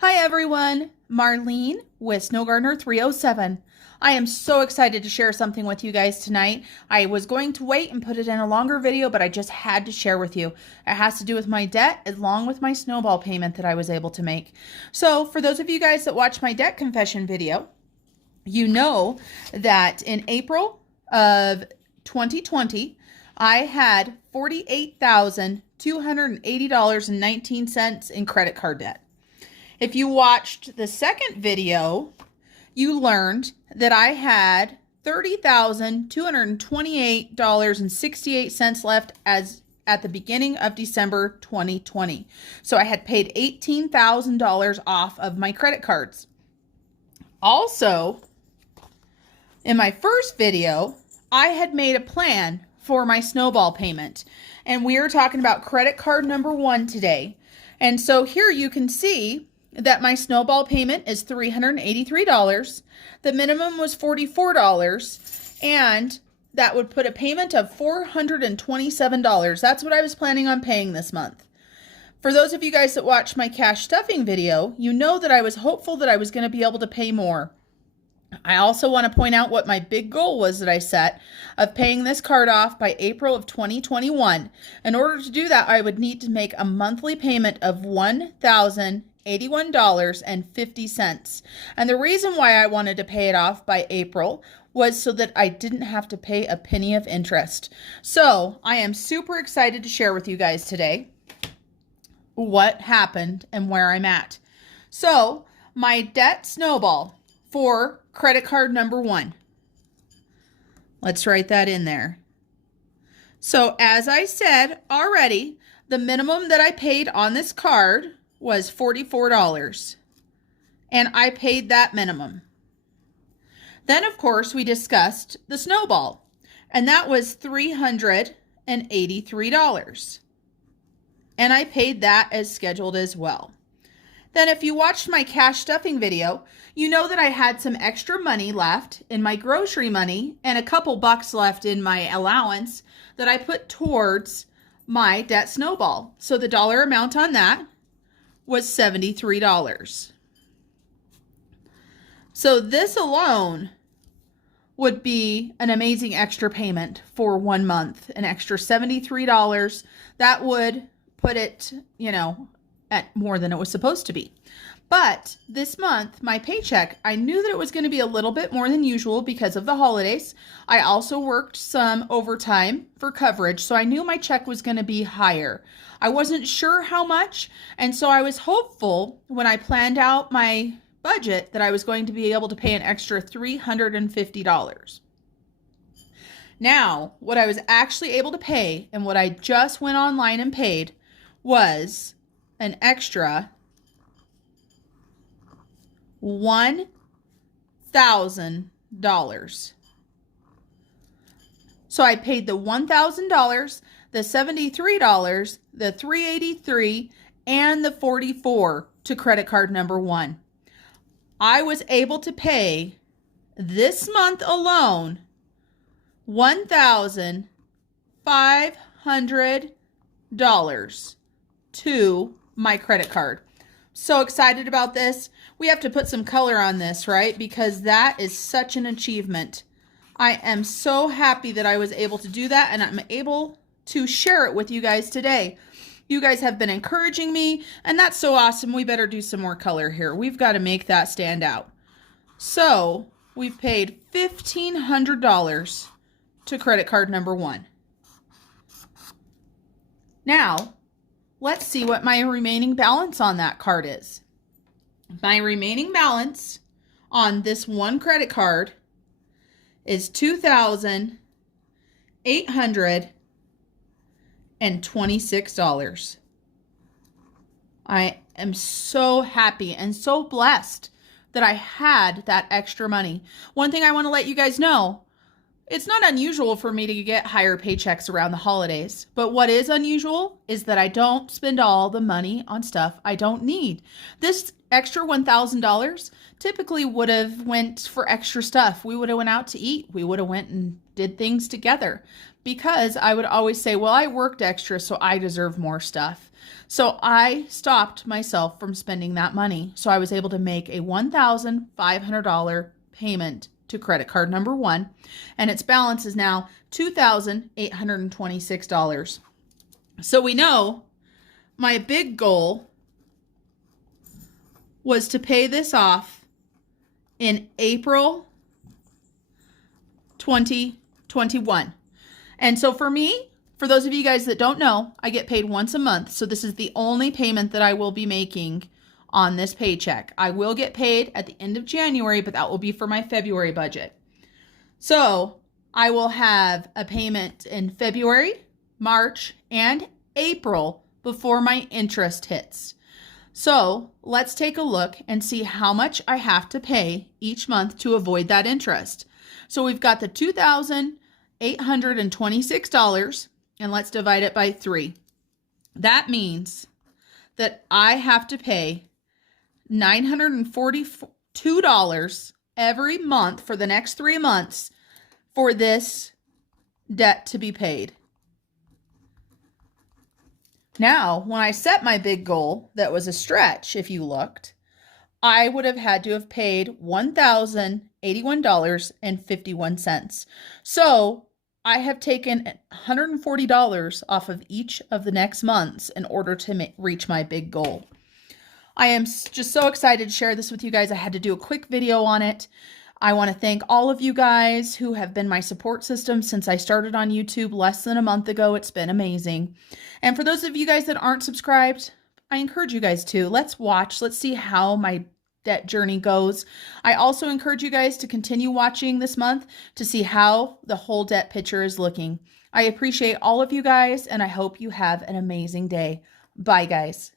Hi everyone, Marlene with Snow Gardener 307. I am so excited to share something with you guys tonight. I was going to wait and put it in a longer video, but I just had to share with you. It has to do with my debt along with my snowball payment that I was able to make. So for those of you guys that watched my debt confession video, you know that in April of 2020, I had $48,280.19 in credit card debt. If you watched the second video, you learned that I had $30,228.68 left as at the beginning of December 2020. So I had paid $18,000 off of my credit cards. Also, in my first video, I had made a plan for my snowball payment, and we are talking about credit card number 1 today. And so here you can see that my snowball payment is $383. The minimum was $44, and that would put a payment of $427. That's what I was planning on paying this month. For those of you guys that watched my cash stuffing video, you know that I was hopeful that I was going to be able to pay more. I also want to point out what my big goal was that I set of paying this card off by April of 2021. In order to do that, I would need to make a monthly payment of $1,081.50. And the reason why I wanted to pay it off by April was so that I didn't have to pay a penny of interest. So I am super excited to share with you guys today what happened and where I'm at. So my debt snowball for credit card number 1. Let's write that in there. So as I said already, the minimum that I paid on this card was $44. And I paid that minimum. Then, of course, we discussed the snowball. And that was $383. And I paid that as scheduled as well. Then if you watched my cash stuffing video, you know that I had some extra money left in my grocery money and a couple bucks left in my allowance that I put towards my debt snowball. So the dollar amount on that was $73. So this alone would be an amazing extra payment for 1 month, an extra $73. That would put it, at more than it was supposed to be. But this month, my paycheck, I knew that it was going to be a little bit more than usual because of the holidays. I also worked some overtime for coverage, so I knew my check was going to be higher. I wasn't sure how much, and so I was hopeful when I planned out my budget that I was going to be able to pay an extra $350. Now, what I was actually able to pay and what I just went online and paid was an extra $1,000. So I paid the $1,000, the $73, the $383, and the $44 to credit card number 1. I was able to pay this month alone $1,500 to my credit card. So excited about this. We have to put some color on this, right? Because that is such an achievement. I am so happy that I was able to do that, and I'm able to share it with you guys today. You guys have been encouraging me, and that's so awesome. We better do some more color here. We've got to make that stand out. So we've paid $1,500 to credit card number 1. Now, let's see what my remaining balance on that card is. My remaining balance on this one credit card is $2,826. I am so happy and so blessed that I had that extra money. One thing I want to let you guys know, it's not unusual for me to get higher paychecks around the holidays, but what is unusual is that I don't spend all the money on stuff I don't need. This extra $1,000 typically would have went for extra stuff. We would have went out to eat. We would have went and did things together. because I would always say, well, I worked extra, so I deserve more stuff. So I stopped myself from spending that money. So I was able to make a $1,500 payment to credit card number one, and its balance is now $2,826. So we know my big goal was to pay this off in April 2021. And so for me, for those of you guys that don't know, I get paid once a month. So this is the only payment that I will be making on this paycheck. I will get paid at the end of January, but that will be for my February budget. So I will have a payment in February, March, and April before my interest hits. So let's take a look and see how much I have to pay each month to avoid that interest. So we've got the $2,826, and let's divide it by 3. That means that I have to pay $942 every month for the next 3 months for this debt to be paid. Now, when I set my big goal, that was a stretch, if you looked, I would have had to have paid $1,081.51. So I have taken $140 off of each of the next months in order to reach my big goal. I am just so excited to share this with you guys. I had to do a quick video on it. I want to thank all of you guys who have been my support system since I started on YouTube less than a month ago. It's been amazing. And for those of you guys that aren't subscribed, I encourage you guys to. Let's watch. Let's see how my debt journey goes. I also encourage you guys to continue watching this month to see how the whole debt picture is looking. I appreciate all of you guys, and I hope you have an amazing day. Bye, guys.